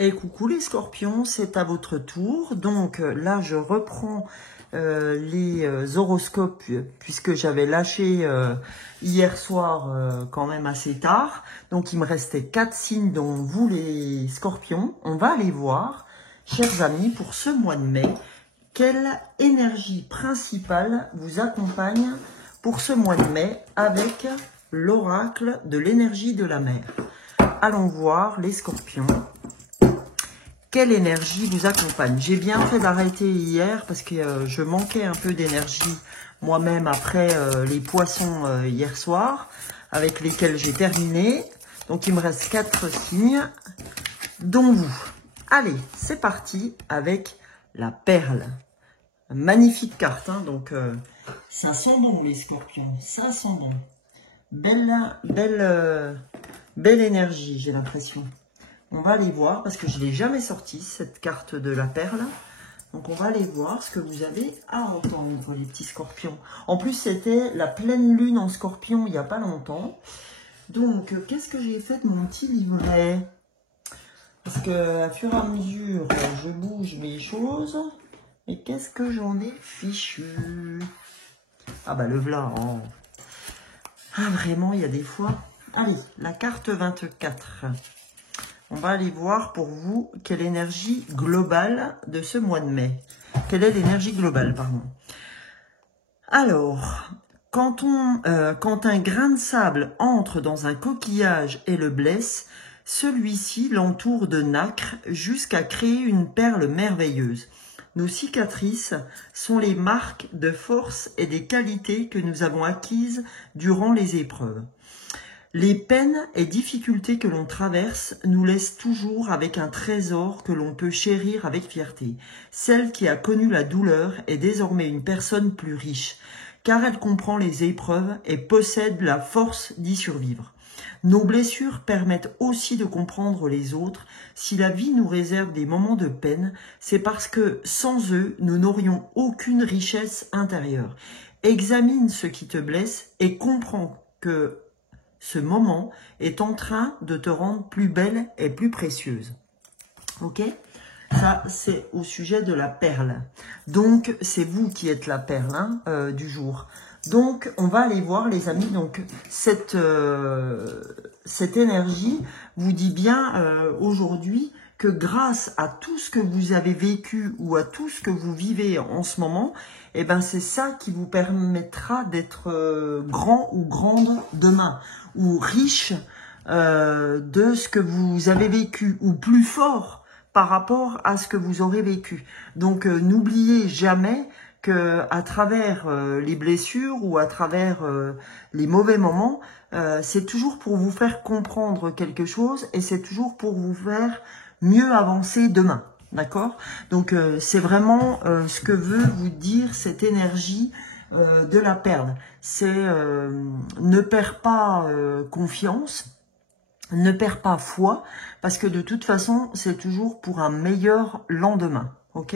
Et coucou les scorpions, c'est à votre tour. Donc là, je reprends les horoscopes puisque j'avais lâché hier soir quand même assez tard. Donc il me restait 4 signes dont vous les scorpions. On va aller voir, chers amis, pour ce mois de mai, quelle énergie principale vous accompagne pour ce mois de mai avec l'oracle de l'énergie de la mer. Allons voir les scorpions. Quelle énergie vous accompagne? J'ai bien fait d'arrêter hier parce que je manquais un peu d'énergie moi-même après les poissons hier soir avec lesquels j'ai terminé. Donc il me reste 4 signes, dont vous. Allez, c'est parti avec la perle. Magnifique carte, hein, donc ça sent bon les scorpions, ça sent bon. Belle énergie, j'ai l'impression. On va aller voir, parce que je ne l'ai jamais sortie, cette carte de la perle. Donc, on va aller voir ce que vous avez à entendre, les petits scorpions. En plus, c'était la pleine lune en scorpion il n'y a pas longtemps. Donc, qu'est-ce que j'ai fait de mon petit livret? Parce que, à fur et à mesure, je bouge mes choses. Et qu'est-ce que j'en ai fichu? Ah bah, le v'là. Oh. Ah, vraiment, il y a des fois... Allez, la carte 24. On va aller voir pour vous quelle énergie globale de ce mois de mai. Quelle est l'énergie globale, pardon. Alors, quand un grain de sable entre dans un coquillage et le blesse, celui-ci l'entoure de nacre jusqu'à créer une perle merveilleuse. Nos cicatrices sont les marques de force et des qualités que nous avons acquises durant les épreuves. Les peines et difficultés que l'on traverse nous laissent toujours avec un trésor que l'on peut chérir avec fierté. Celle qui a connu la douleur est désormais une personne plus riche, car elle comprend les épreuves et possède la force d'y survivre. Nos blessures permettent aussi de comprendre les autres. Si la vie nous réserve des moments de peine, c'est parce que sans eux, nous n'aurions aucune richesse intérieure. Examine ce qui te blesse et comprends que ce moment est en train de te rendre plus belle et plus précieuse. Ok? Ça, c'est au sujet de la perle. Donc, c'est vous qui êtes la perle hein, du jour. Donc, on va aller voir, les amis. Donc, cette énergie vous dit bien aujourd'hui que grâce à tout ce que vous avez vécu ou à tout ce que vous vivez en ce moment, eh ben, c'est ça qui vous permettra d'être grand ou grande demain, ou riche de ce que vous avez vécu, ou plus fort par rapport à ce que vous aurez vécu. Donc, n'oubliez jamais que à travers les blessures ou à travers les mauvais moments, c'est toujours pour vous faire comprendre quelque chose et c'est toujours pour vous faire mieux avancer demain. D'accord? Donc, c'est vraiment ce que veut vous dire cette énergie de la perle. C'est ne perds pas confiance, ne perds pas foi, parce que de toute façon, c'est toujours pour un meilleur lendemain. Ok?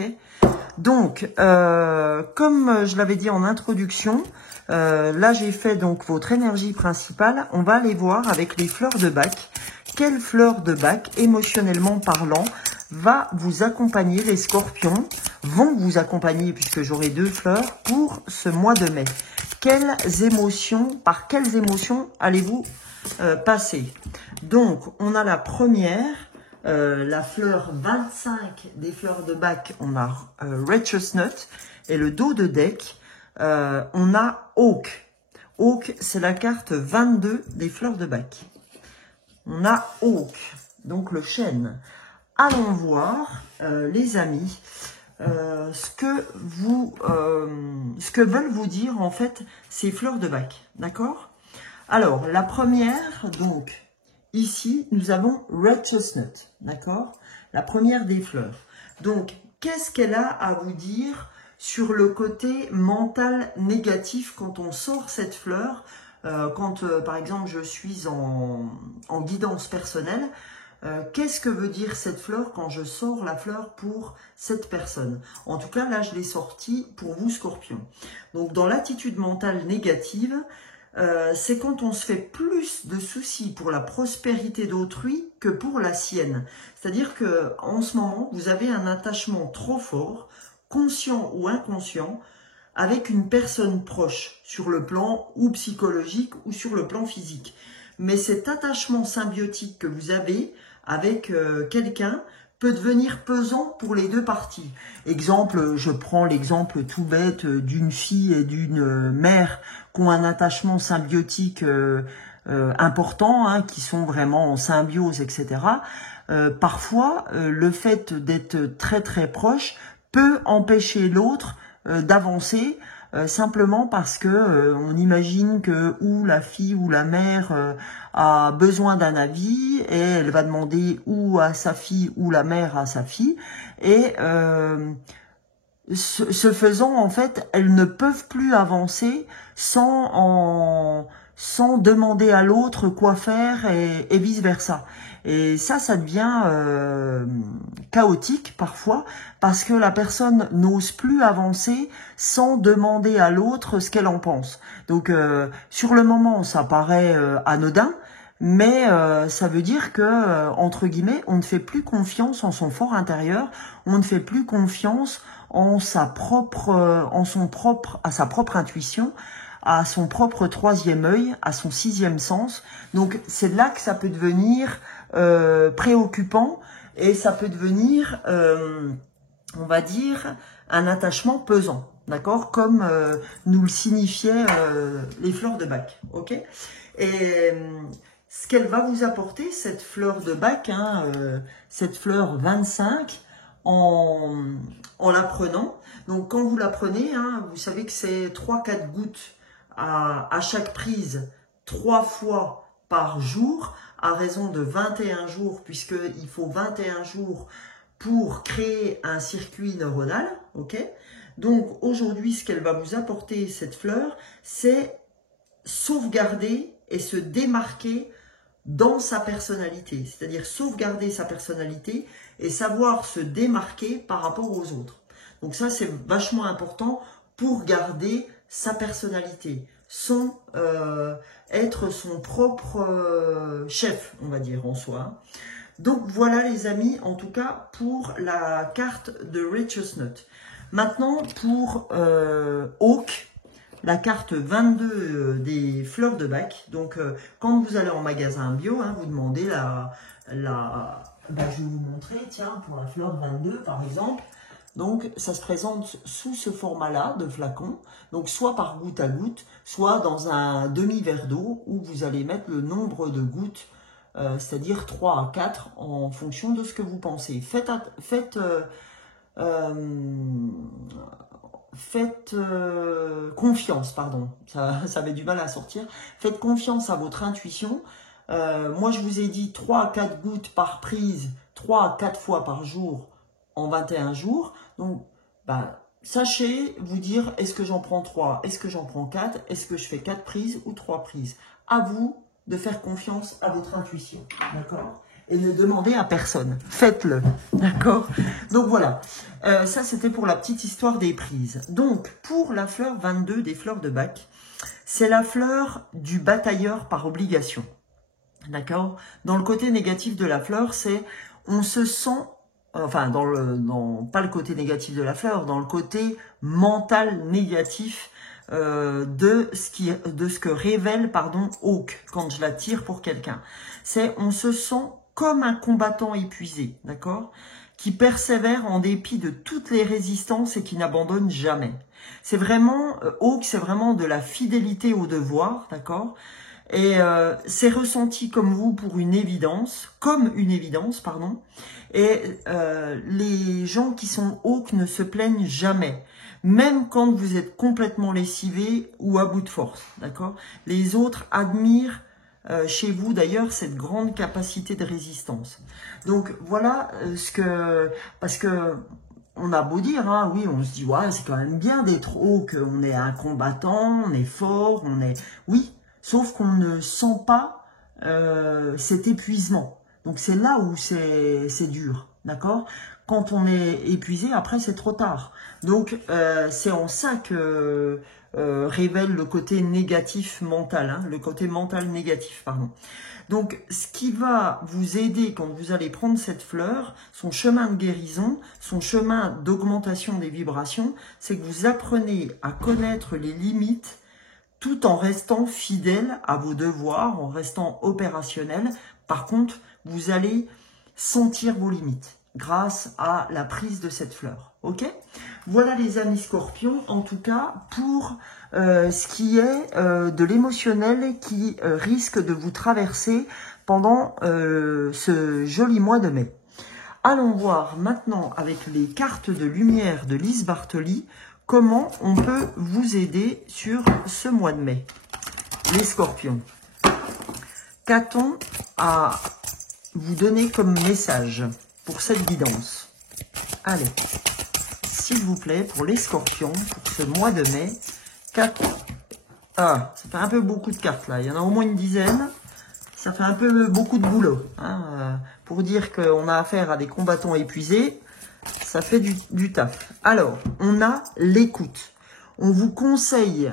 Donc, comme je l'avais dit en introduction, là j'ai fait donc votre énergie principale. On va aller voir avec les fleurs de bac. Quelle fleur de bac, émotionnellement parlant, va vous accompagner, les scorpions vont vous accompagner, puisque j'aurai 2 fleurs pour ce mois de mai. Par quelles émotions allez-vous passer? Donc, on a la première, la fleur 25 des fleurs de bac, on a Red Chestnut, et le dos de deck, on a Oak. Oak, c'est la carte 22 des fleurs de bac. On a Oak, donc le chêne. Allons voir, les amis, ce que veulent vous dire en fait ces fleurs de bac, d'accord? Alors, la première, donc, ici, nous avons Red Chestnut, d'accord? La première des fleurs. Donc, qu'est-ce qu'elle a à vous dire sur le côté mental négatif quand on sort cette fleur? Quand, par exemple, je suis en guidance personnelle, qu'est-ce que veut dire cette fleur quand je sors la fleur pour cette personne? En tout cas, là, je l'ai sortie pour vous, Scorpion. Donc, dans l'attitude mentale négative, c'est quand on se fait plus de soucis pour la prospérité d'autrui que pour la sienne. C'est-à-dire que en ce moment, vous avez un attachement trop fort, conscient ou inconscient, avec une personne proche, sur le plan ou psychologique ou sur le plan physique. Mais cet attachement symbiotique que vous avez avec quelqu'un peut devenir pesant pour les deux parties. Exemple, je prends l'exemple tout bête d'une fille et d'une mère qui ont un attachement symbiotique important, hein, qui sont vraiment en symbiose, etc. Parfois, le fait d'être très très proche peut empêcher l'autre d'avancer, simplement parce que on imagine que ou la fille ou la mère a besoin d'un avis et elle va demander ou à sa fille ou la mère à sa fille et ce faisant, en fait, elles ne peuvent plus avancer sans demander à l'autre quoi faire et vice-versa. Et ça devient chaotique parfois parce que la personne n'ose plus avancer sans demander à l'autre ce qu'elle en pense. Donc, sur le moment, ça paraît anodin, mais ça veut dire que, entre guillemets, on ne fait plus confiance en son fort intérieur, on ne fait plus confiance à sa propre intuition, à son propre troisième œil, à son sixième sens. Donc c'est là que ça peut devenir préoccupant et ça peut devenir, on va dire, un attachement pesant, d'accord, comme nous le signifiaient les fleurs de Bach, ok. Et ce qu'elle va vous apporter, cette fleur de Bach, hein, cette fleur 25, en la prenant. Donc quand vous la prenez, hein, vous savez que c'est 3-4 gouttes à chaque prise, 3 fois par jour, à raison de 21 jours, puisqu'il faut 21 jours pour créer un circuit neuronal. Ok. Donc aujourd'hui, ce qu'elle va vous apporter, cette fleur, c'est sauvegarder et se démarquer dans sa personnalité, c'est-à-dire sauvegarder sa personnalité et savoir se démarquer par rapport aux autres. Donc ça, c'est vachement important pour garder sa personnalité, être son propre chef, on va dire, en soi. Donc voilà les amis, en tout cas pour la carte de Richesnut. Maintenant pour Hawk, la carte 22 des fleurs de Bach. Donc, quand vous allez en magasin bio, hein, vous demandez je vais vous montrer, tiens, pour la fleur 22, par exemple. Donc, ça se présente sous ce format-là de flacon. Donc, soit par goutte à goutte, soit dans un demi-verre d'eau où vous allez mettre le nombre de gouttes, c'est-à-dire 3 à 4 en fonction de ce que vous pensez. Faites confiance, pardon, ça avait du mal à sortir. Faites confiance à votre intuition. Moi, je vous ai dit 3 à 4 gouttes par prise, 3 à 4 fois par jour en 21 jours. Donc, sachez vous dire, est-ce que j'en prends 3, est-ce que j'en prends 4, est-ce que je fais 4 prises ou 3 prises. À vous de faire confiance à votre intuition, d'accord ? Et ne demandez à personne. Faites-le, d'accord? Donc voilà, ça c'était pour la petite histoire des prises. Donc pour la fleur 22 des fleurs de Bach, c'est la fleur du batailleur par obligation, d'accord? Dans le côté négatif de la fleur, c'est on se sent, enfin pas le côté négatif de la fleur, dans le côté mental négatif de ce que révèle Hawk quand je la tire pour quelqu'un. C'est on se sent comme un combattant épuisé, d'accord, qui persévère en dépit de toutes les résistances et qui n'abandonne jamais. C'est vraiment, Hawk, c'est vraiment de la fidélité au devoir, d'accord, et c'est ressenti comme vous comme une évidence, pardon, et les gens qui sont Hawk ne se plaignent jamais, même quand vous êtes complètement lessivé ou à bout de force, d'accord. Les autres admirent chez vous d'ailleurs cette grande capacité de résistance. Donc voilà parce que on a beau dire, hein, oui, on se dit ouais, c'est quand même bien d'être Hawk, on est un combattant, on est fort, oui, sauf qu'on ne sent pas cet épuisement. Donc c'est là où c'est dur, d'accord? Quand on est épuisé, après, c'est trop tard. Donc, c'est en ça que révèle le côté négatif mental, hein, le côté mental négatif, pardon. Donc, ce qui va vous aider quand vous allez prendre cette fleur, son chemin de guérison, son chemin d'augmentation des vibrations, c'est que vous apprenez à connaître les limites tout en restant fidèle à vos devoirs, en restant opérationnel. Par contre, vous allez sentir vos limites grâce à la prise de cette fleur. Ok? Voilà les amis scorpions, en tout cas pour ce qui est de l'émotionnel qui risque de vous traverser pendant ce joli mois de mai. Allons voir maintenant avec les cartes de lumière de Lise Bartoli comment on peut vous aider sur ce mois de mai. Les scorpions, qu'a-t-on à vous donner comme message pour cette guidance? Allez, s'il vous plaît, pour les scorpions, pour ce mois de mai, 4... Ah, ça fait un peu beaucoup de cartes là, il y en a au moins une dizaine. Ça fait un peu beaucoup de boulot. Hein, pour dire qu'on a affaire à des combattants épuisés, ça fait du taf. Alors, on a l'écoute. On vous conseille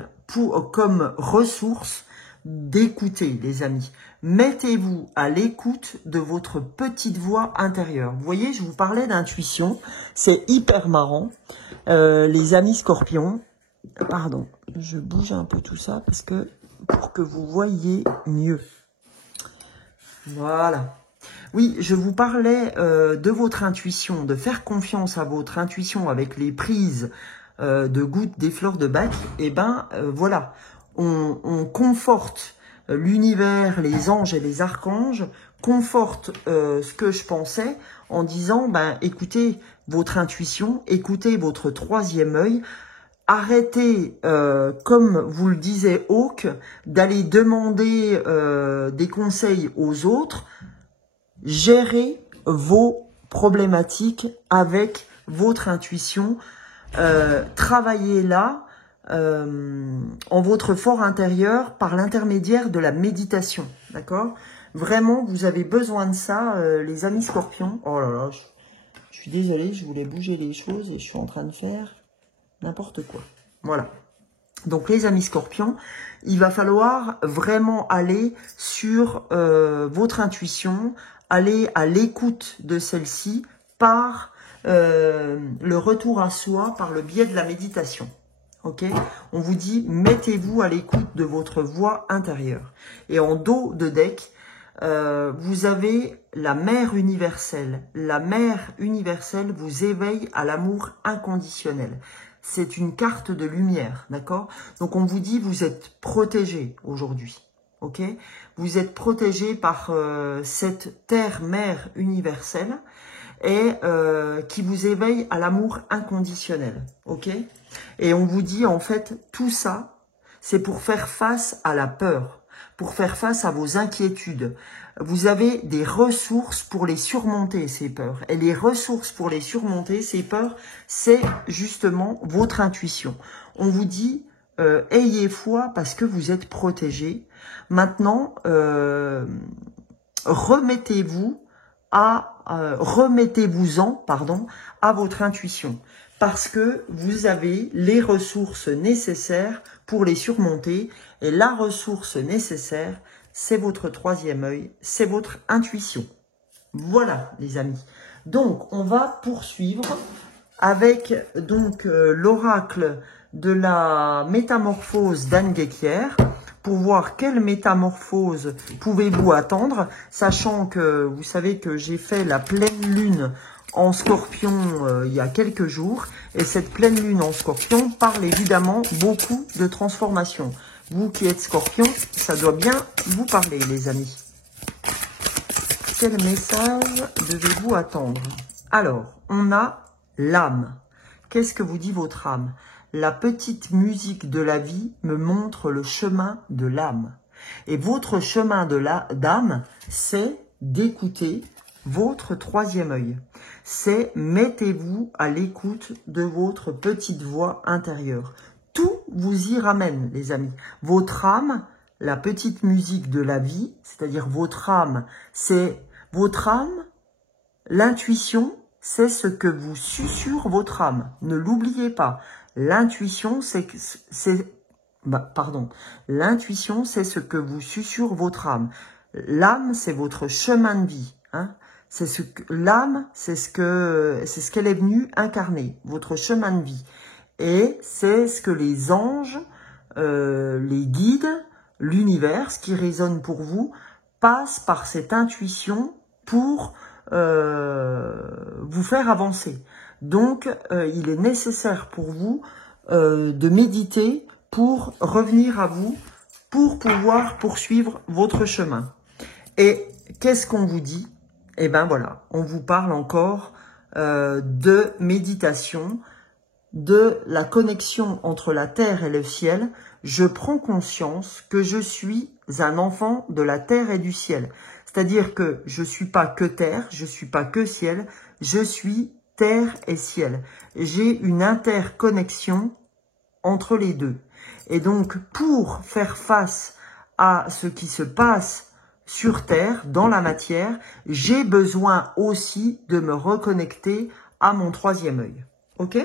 comme ressource d'écouter, les amis. Mettez-vous à l'écoute de votre petite voix intérieure. Vous voyez, je vous parlais d'intuition. C'est hyper marrant. Les amis scorpions, pardon, je bouge un peu tout ça parce que pour que vous voyez mieux. Voilà. Oui, je vous parlais de votre intuition, de faire confiance à votre intuition avec les prises de gouttes des fleurs de bac. Et ben voilà, on conforte l'univers, les anges et les archanges, conforte ce que je pensais en disant, ben écoutez votre intuition, écoutez votre troisième œil. Arrêtez, comme vous le disait Hawk, d'aller demander des conseils aux autres. Gérez vos problématiques avec votre intuition. Travaillez là en votre fort intérieur par l'intermédiaire de la méditation. D'accord? Vraiment, vous avez besoin de ça, les amis scorpions. Oh là là, je suis désolée, je voulais bouger les choses et je suis en train de faire n'importe quoi. Voilà. Donc les amis scorpions, il va falloir vraiment aller sur votre intuition, aller à l'écoute de celle-ci par le retour à soi, par le biais de la méditation. Ok? On vous dit, mettez-vous à l'écoute de votre voix intérieure. Et en dos de deck, vous avez la mère universelle. La mère universelle vous éveille à l'amour inconditionnel. C'est une carte de lumière, d'accord? Donc, on vous dit, vous êtes protégé aujourd'hui, ok? Vous êtes protégé par cette terre-mère universelle et qui vous éveille à l'amour inconditionnel, ok? Et on vous dit, en fait, tout ça, c'est pour faire face à la peur, pour faire face à vos inquiétudes. Vous avez des ressources pour les surmonter, ces peurs. Et les ressources pour les surmonter, ces peurs, c'est justement votre intuition. On vous dit, ayez foi parce que vous êtes protégé. Maintenant, remettez-vous-en, à votre intuition. Parce que vous avez les ressources nécessaires pour les surmonter. Et la ressource nécessaire, c'est votre troisième œil, c'est votre intuition. Voilà, les amis. Donc, on va poursuivre avec donc l'oracle de la métamorphose d'Anne Guéquière pour voir quelle métamorphose pouvez-vous attendre, sachant que vous savez que j'ai fait la pleine lune en scorpion il y a quelques jours. Et cette pleine lune en scorpion parle évidemment beaucoup de transformation. Vous qui êtes scorpion, ça doit bien vous parler, les amis. Quel message devez-vous attendre? Alors, on a l'âme. Qu'est-ce que vous dit votre âme? La petite musique de la vie me montre le chemin de l'âme. Et votre chemin d'âme, c'est d'écouter votre troisième œil. C'est mettez-vous à l'écoute de votre petite voix intérieure. Tout vous y ramène, les amis. Votre âme, la petite musique de la vie, c'est-à-dire votre âme, c'est votre âme L'intuition, c'est ce que vous susurre votre âme. Ne l'oubliez pas. L'intuition, l'intuition, c'est ce que vous susurre votre âme. L'âme, c'est votre chemin de vie. Hein. L'âme, c'est ce qu'elle est venue incarner, votre chemin de vie. Et c'est ce que les anges, les guides, l'univers, ce qui résonne pour vous, passe par cette intuition pour vous faire avancer. Donc, il est nécessaire pour vous de méditer pour revenir à vous, pour pouvoir poursuivre votre chemin. Et qu'est-ce qu'on vous dit? Eh bien voilà, on vous parle encore de méditation, de la connexion entre la terre et le ciel. Je prends conscience que je suis un enfant de la terre et du ciel. C'est-à-dire que je ne suis pas que terre, je ne suis pas que ciel, je suis terre et ciel. J'ai une interconnexion entre les deux. Et donc, pour faire face à ce qui se passe sur terre, dans la matière, j'ai besoin aussi de me reconnecter à mon troisième œil. Ok?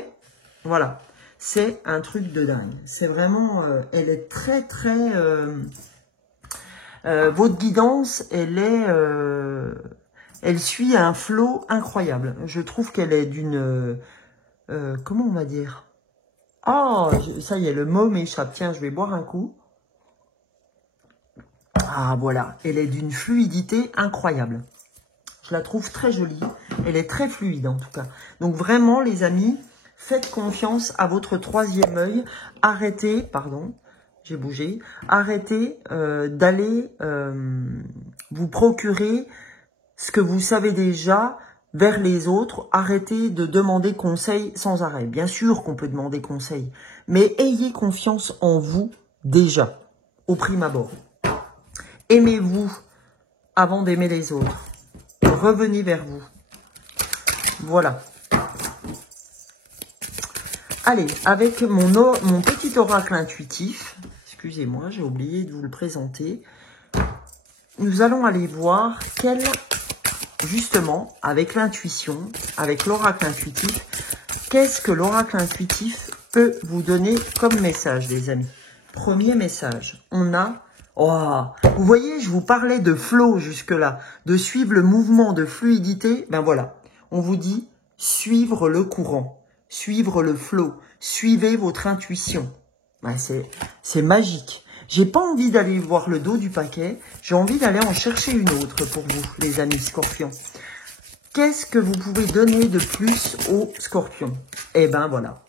Voilà. C'est un truc de dingue. C'est vraiment... elle est très, très... votre guidance, elle suit un flot incroyable. Je trouve qu'elle est d'une... comment on va dire? Oh, ça y est, le mot m'échappe. Tiens, je vais boire un coup. Ah, voilà. Elle est d'une fluidité incroyable. Je la trouve très jolie. Elle est très fluide, en tout cas. Donc, vraiment, les amis, faites confiance à votre troisième œil. Arrêtez, pardon, j'ai bougé. Arrêtez d'aller vous procurer ce que vous savez déjà vers les autres. Arrêtez de demander conseil sans arrêt. Bien sûr qu'on peut demander conseil, mais ayez confiance en vous déjà, au prime abord. Aimez-vous avant d'aimer les autres. Revenez vers vous. Voilà. Allez, avec mon petit oracle intuitif, excusez-moi, j'ai oublié de vous le présenter, nous allons aller voir quel, justement, avec l'intuition, avec l'oracle intuitif, qu'est-ce que l'oracle intuitif peut vous donner comme message, les amis. Premier message, on a... Oh, vous voyez, je vous parlais de flow jusque-là, de suivre le mouvement de fluidité. Ben voilà, on vous dit suivre le courant, suivre le flow, suivez votre intuition. Ben c'est magique. J'ai pas envie d'aller voir le dos du paquet, j'ai envie d'aller en chercher une autre pour vous, les amis scorpions. Qu'est-ce que vous pouvez donner de plus aux scorpions? Eh ben voilà.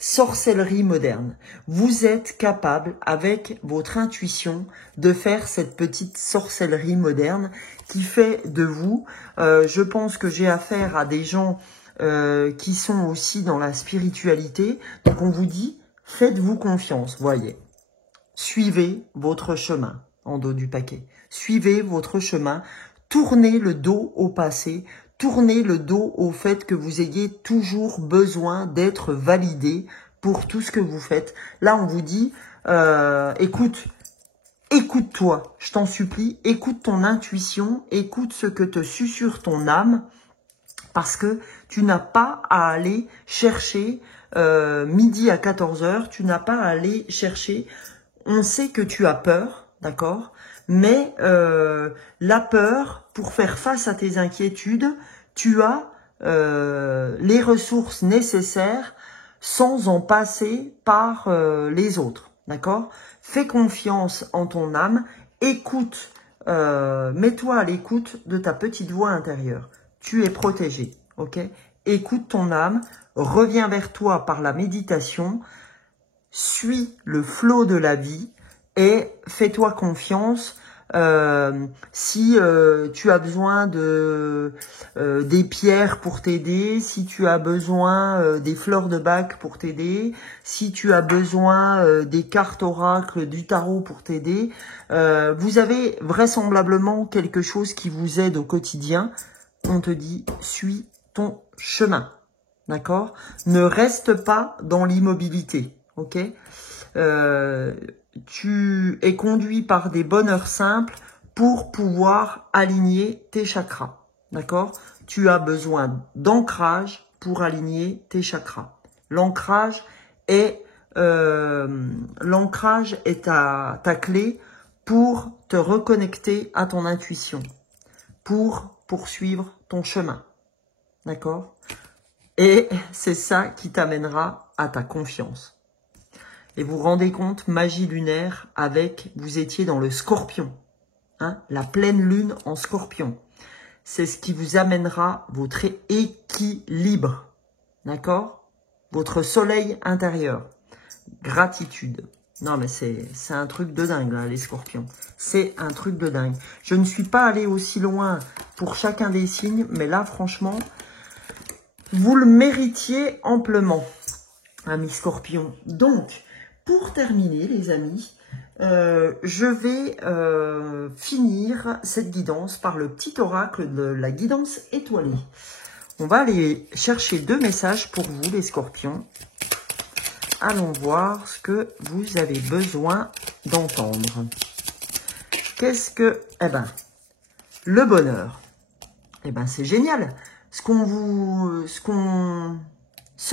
Sorcellerie moderne. Vous êtes capable, avec votre intuition, de faire cette petite sorcellerie moderne qui fait de vous, je pense que j'ai affaire à des gens qui sont aussi dans la spiritualité. Donc on vous dit, faites-vous confiance, voyez. Suivez votre chemin en dos du paquet. Suivez votre chemin. Tournez le dos au passé. Tournez le dos au fait que vous ayez toujours besoin d'être validé pour tout ce que vous faites. Là, on vous dit, écoute-toi, je t'en supplie, écoute ton intuition, écoute ce que te susurre ton âme, parce que tu n'as pas à aller chercher midi à 14 h, tu n'as pas à aller chercher, on sait que tu as peur, d'accord ? Mais la peur, pour faire face à tes inquiétudes, tu as les ressources nécessaires sans en passer par les autres, d'accord? Fais confiance en ton âme, écoute, mets-toi à l'écoute de ta petite voix intérieure. Tu es protégé, ok? Écoute ton âme, reviens vers toi par la méditation, suis le flot de la vie et fais-toi confiance. Si tu as besoin des pierres pour t'aider, si tu as besoin des fleurs de bac pour t'aider, si tu as besoin des cartes oracles du tarot pour t'aider, vous avez vraisemblablement quelque chose qui vous aide au quotidien. On te dit, suis ton chemin, d'accord? Ne reste pas dans l'immobilité, ok? Tu es conduit par des bonheurs simples pour pouvoir aligner tes chakras, d'accord? tu as besoin d'ancrage pour aligner tes chakras. L'ancrage est ta clé pour te reconnecter à ton intuition, pour poursuivre ton chemin. D'accord? Et c'est ça qui t'amènera à ta confiance. Et vous vous rendez compte, magie lunaire, vous étiez dans le Scorpion, hein, la pleine lune en Scorpion. C'est ce qui vous amènera votre équilibre, d'accord? Votre soleil intérieur. Gratitude. Non, mais c'est un truc de dingue, là, les Scorpions. C'est un truc de dingue. Je ne suis pas allé aussi loin pour chacun des signes, mais là, franchement, vous le méritiez amplement, amis Scorpions. Donc, pour terminer, les amis, je vais finir cette guidance par le petit oracle de la guidance étoilée. On va aller chercher 2 messages pour vous, les Scorpions. Allons voir ce que vous avez besoin d'entendre. Qu'est-ce que... Eh ben, le bonheur. Eh ben, c'est génial. Ce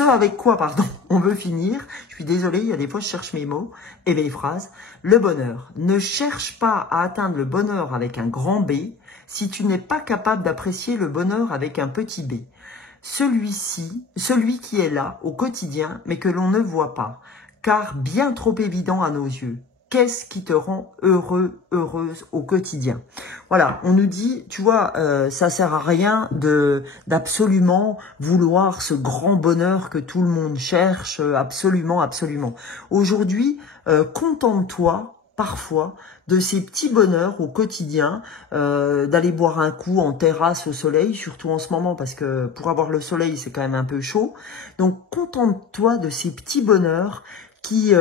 avec quoi, pardon, on veut finir. Je suis désolée, il y a des fois je cherche mes mots et mes phrases. Le bonheur. Ne cherche pas à atteindre le bonheur avec un grand B si tu n'es pas capable d'apprécier le bonheur avec un petit b. Celui qui est là au quotidien, mais que l'on ne voit pas, car bien trop évident à nos yeux. Qu'est-ce qui te rend heureux, heureuse au quotidien? Voilà, on nous dit, tu vois, ça sert à rien d'absolument vouloir ce grand bonheur que tout le monde cherche, absolument, absolument. Aujourd'hui, contente-toi parfois de ces petits bonheurs au quotidien, d'aller boire un coup en terrasse au soleil, surtout en ce moment, parce que pour avoir le soleil, c'est quand même un peu chaud. Donc, contente-toi de ces petits bonheurs qui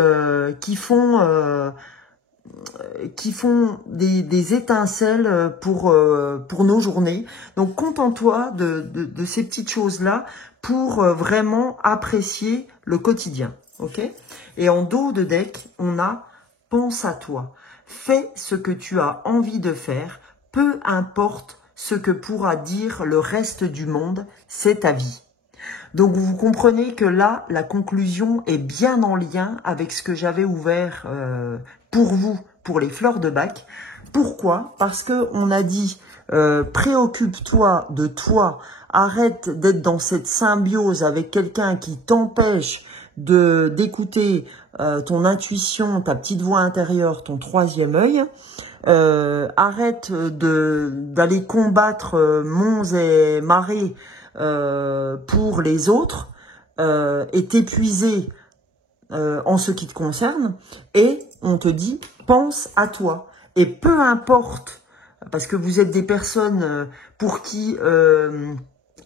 font des étincelles pour nos journées. Donc, contente-toi de ces petites choses-là pour vraiment apprécier le quotidien. Ok? Et en dos de deck, on a « Pense à toi ». Fais ce que tu as envie de faire, peu importe ce que pourra dire le reste du monde, c'est ta vie. Donc vous comprenez que là, la conclusion est bien en lien avec ce que j'avais ouvert pour vous, pour les fleurs de bac. Pourquoi? Parce que on a dit préoccupe-toi de toi, arrête d'être dans cette symbiose avec quelqu'un qui t'empêche d'écouter ton intuition, ta petite voix intérieure, ton troisième œil. Arrête d'aller combattre monts et marées pour les autres et t'épuiser en ce qui te concerne. Et on te dit, pense à toi. Et peu importe, parce que vous êtes des personnes pour qui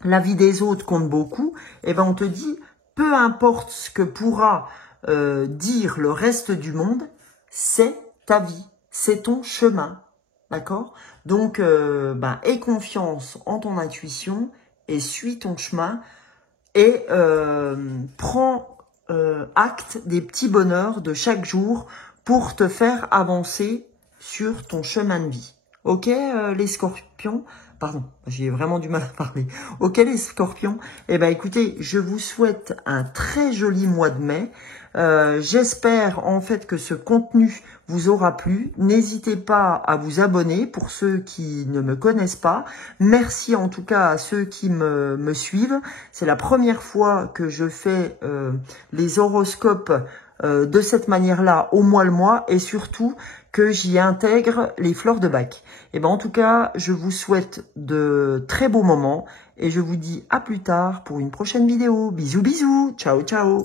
la vie des autres compte beaucoup, et ben on te dit, peu importe ce que pourra dire le reste du monde, c'est ta vie, c'est ton chemin, d'accord? Donc, aie confiance en ton intuition et suis ton chemin et prends acte des petits bonheurs de chaque jour pour te faire avancer sur ton chemin de vie. Ok, les Scorpions? Pardon, j'ai vraiment du mal à parler. Ok, les Scorpions? Eh ben, écoutez, je vous souhaite un très joli mois de mai. J'espère en fait que ce contenu vous aura plu. N'hésitez pas à vous abonner pour ceux qui ne me connaissent pas. Merci en tout cas à ceux qui me suivent. C'est la première fois que je fais les horoscopes de cette manière-là au mois le mois et surtout que j'y intègre les fleurs de bac. Et ben en tout cas, je vous souhaite de très beaux moments et je vous dis à plus tard pour une prochaine vidéo. Bisous bisous, ciao ciao.